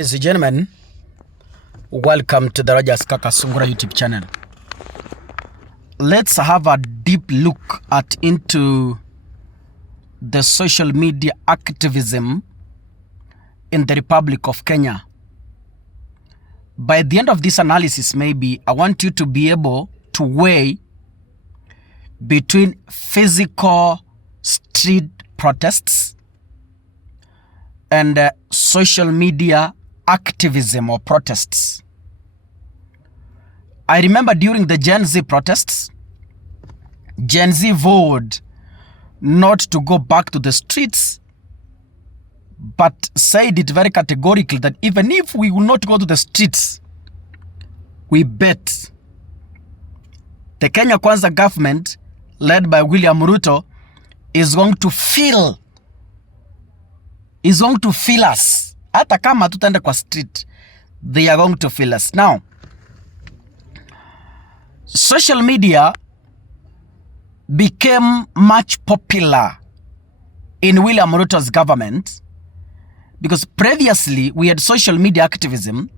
Ladies and gentlemen, welcome to the Rogers Kaka Sungura YouTube channel. Let's have a deep look into the social media activism in the Republic of Kenya. By the end of this analysis, maybe I want you to be able to weigh between physical street protests and social media activism or protests. I remember during the Gen Z protests, Gen Z vowed not to go back to the streets, but said it very categorically that even if we will not go to the streets, we bet the Kenya Kwanza government, led by William Ruto, is going to feel us. Hata kama tutaenda kwa street, they are going to feel us. Now, social media became much popular in William Ruto's government because previously we had social media activism,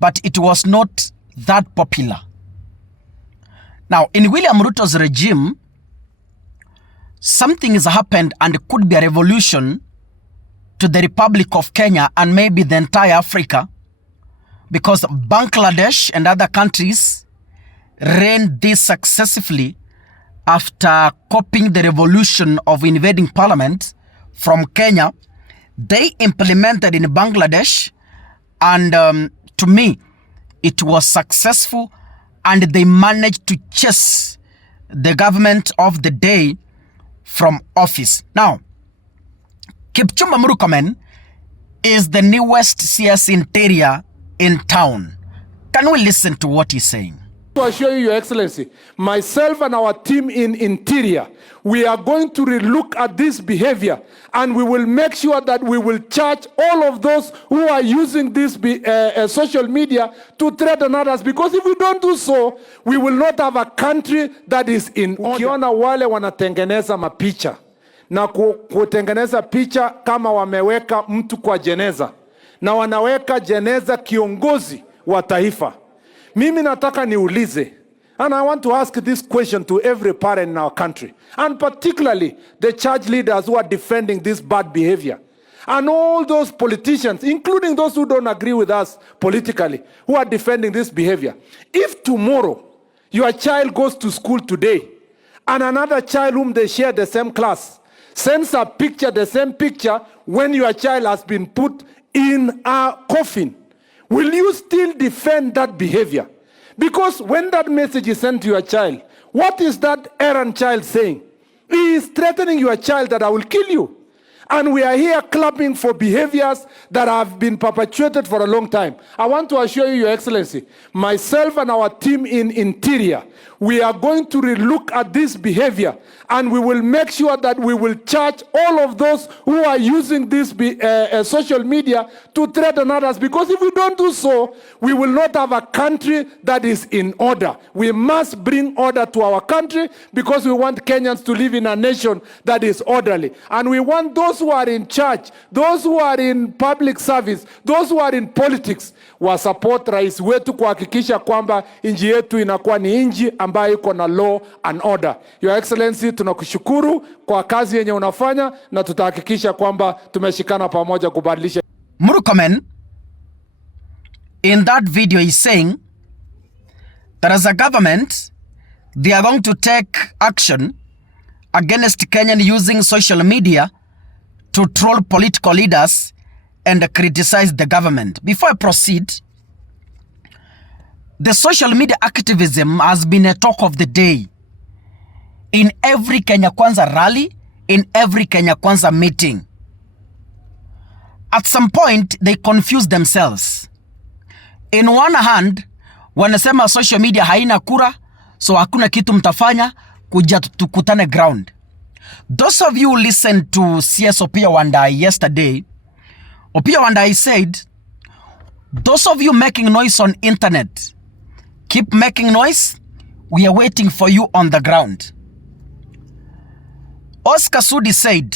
but it was not that popular. Now, in William Ruto's regime, something has happened and it could be a revolution to the Republic of Kenya and maybe the entire Africa, because Bangladesh and other countries ran this successfully after copying the revolution of invading parliament from Kenya. They implemented in Bangladesh, and to me, it was successful, and they managed to chase the government of the day from office. Now, Murkomen is the newest CS interior in town. Can we listen to what he's saying? To assure you, Your Excellency, myself and our team in Interior, we are going to relook at this behavior, and we will make sure that we will charge all of those who are using this social media to threaten others, because if we don't do so, we will not have a country that is in order. Ukiona wale wanatengeneza mapicha na kutengeneza picha kama wameweka mtu kwa jeneza na wanaweka jeneza kiongozi wa taifa, mimi nataka niulize, and I want to ask this question to every parent in our country, and particularly the church leaders who are defending this bad behavior, and all those politicians, including those who don't agree with us politically, who are defending this behavior. If tomorrow your child goes to school today and another child whom they share the same class sends a picture, the same picture, when your child has been put in a coffin, will you still defend that behavior? Because when that message is sent to your child, what is that errant child saying? He is threatening your child that I will kill you. And we are here clapping for behaviors that have been perpetuated for a long time. I want to assure you, Your Excellency, myself and our team in Interior, we are going to relook at this behavior, and we will make sure that we will charge all of those who are using this social media to threaten others, because if we don't do so, we will not have a country that is in order. We must bring order to our country, because we want Kenyans to live in a nation that is orderly. And we want those who are in charge, those who are in public service, those who are in politics, wa support rais wetu kuhakikisha kwamba nchi yetu inakuwa ni nchi ambayo iko na law and order. Your Excellency, tunakushukuru kwa kazi yenye unafanya, na tutahakikisha kwamba tumeshikana pamoja kubadilisha. Murkomen, in that video, is saying that as a government, they are going to take action against Kenyan using social media to troll political leaders and criticize the government. Before I proceed, the social media activism has been a talk of the day in every Kenya Kwanza rally, in every Kenya Kwanza meeting. At some point, they confuse themselves. In one hand, wanasema social media haina kura, so hakuna kitu mtafanya, kuja tukutane ground. Those of you who listened to CS Opiya Wandayi yesterday, Opiya Wandayi said, those of you making noise on internet, keep making noise. We are waiting for you on the ground. Oscar Sudi said,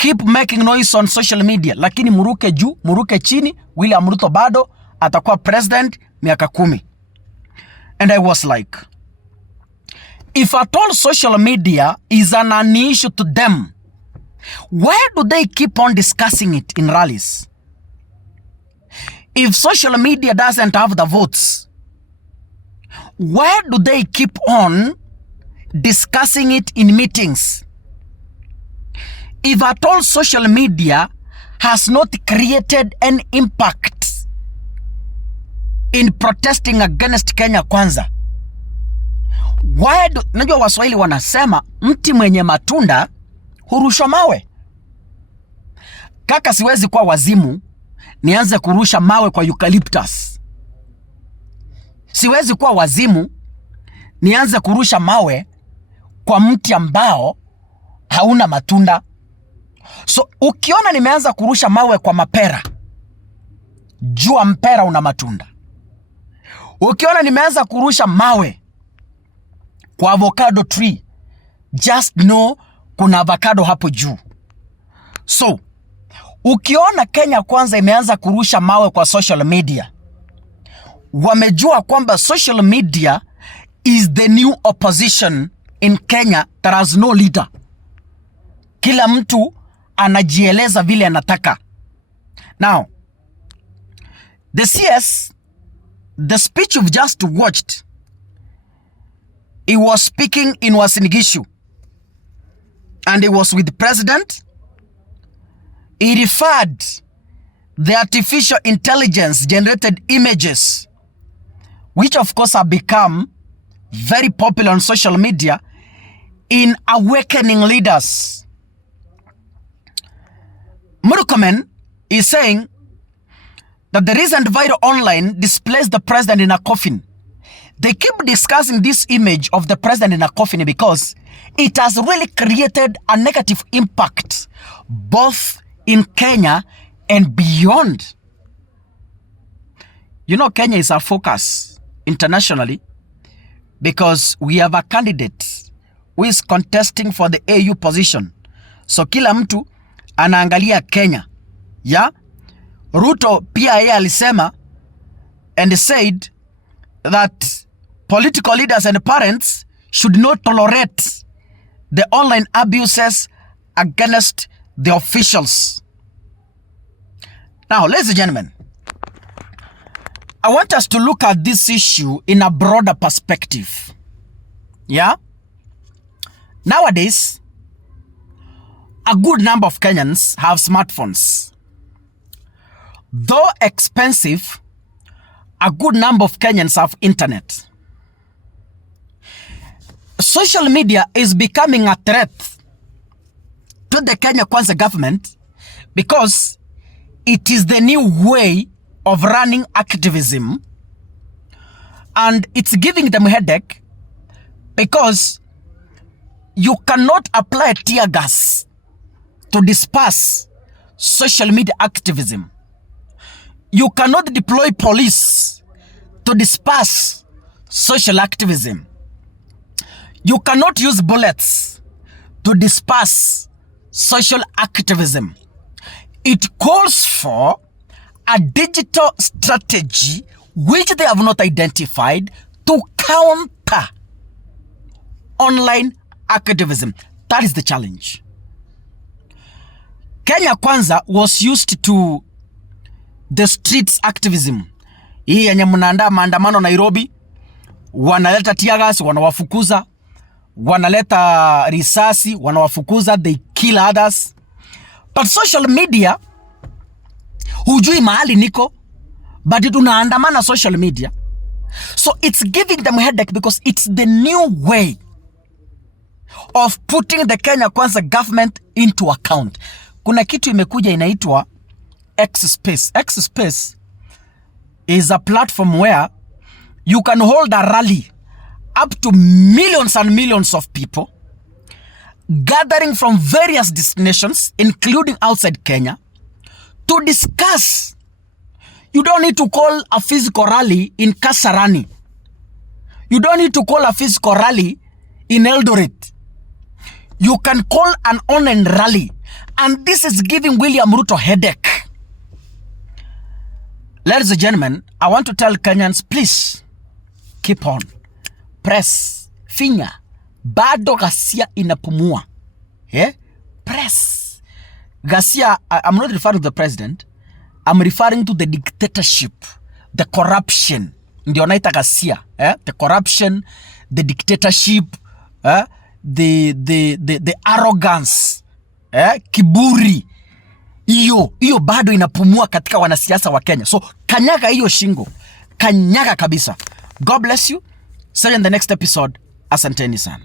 keep making noise on social media, lakini muruke juu, muruke chini, William Ruto bado atakuwa president miaka 10. And I was like, if at all social media is an issue to them, why do they keep on discussing it in rallies? If social media doesn't have the votes, why do they keep on discussing it in meetings? If at all social media has not created an impact in protesting against Kenya Kwanza, why do... Najua Waswahili wanasema mti mwenye matunda hurushwa mawe. Kaka, siwezi kuwa wazimu nianze kurusha mawe kwa eucalyptus. Siwezi kuwa wazimu nianze kurusha mawe kwa mti ambao hauna matunda. So ukiona nimeanza kurusha mawe kwa mapera, jua mpera una matunda. Ukiona nimeanza kurusha mawe kwa avocado tree, just know kuna avocado hapo juu. So ukiona Kenya Kwanza imeanza kurusha mawe kwa social media, wamejua kwamba social media is the new opposition in Kenya that has no leader. Kila mtu anajieleza vile anataka. Now, the CS, the speech you've just watched, he was speaking in Uasin Gishu, and he was with the president. He referred the artificial intelligence generated images, which of course have become very popular on social media, in awakening leaders. Murkomen is saying that the recent viral online displays the president in a coffin. They keep discussing this image of the president in a coffin because it has really created a negative impact both in Kenya and beyond. You know, Kenya is our focus internationally because we have a candidate who is contesting for the AU position. So kila mtu anaangalia Kenya. Yeah? Ruto pia yeye alisema and said that political leaders and parents should not tolerate the online abuses against the officials. Now, ladies and gentlemen, I want us to look at this issue in a broader perspective. Yeah? Nowadays, a good number of Kenyans have smartphones. Though expensive, a good number of Kenyans have internet. Social media is becoming a threat to the Kenya Kwanza government because it is the new way of running activism, and it's giving them a headache because you cannot apply tear gas to disperse social media activism. You cannot deploy police to disperse social activism. You cannot use bullets to disperse social activism. It calls for a digital strategy which they have not identified to counter online activism. That is the challenge. Kenya Kwanza was used to the streets activism. Hii yenye mnaandaa maandamano Nairobi, wanaleta tear gas, wanawafukuza, wanaleta risasi, wanawafukuza, they kill others. But social media, hujui mahali niko, but tunaandamana social media. So it's giving them headache because it's the new way of putting the Kenya Kwanza government into account. Kuna kitu imekuja inaitwa X-Space. X-Space is a platform where you can hold a rally up to millions and millions of people gathering from various destinations, including outside Kenya, to discuss. You don't need to call a physical rally in Kasarani. You don't need to call a physical rally in Eldoret. You can call an online rally, And this is giving William Ruto headache. Ladies and gentlemen, I want to tell Kenyans, please keep on. Press. Finya. Bado ghasia inapumua. Yeah? Press. Ghasia, I'm not referring to the president. I'm referring to the dictatorship, the corruption. Ndio naita ghasia. The corruption, the dictatorship, the arrogance, kiburi. Iyo bado inapumua katika wanasiasa wa Kenya. So kanyaga hiyo shingo. Kanyaga kabisa. God bless you. See you in the next episode. Asanteni sana.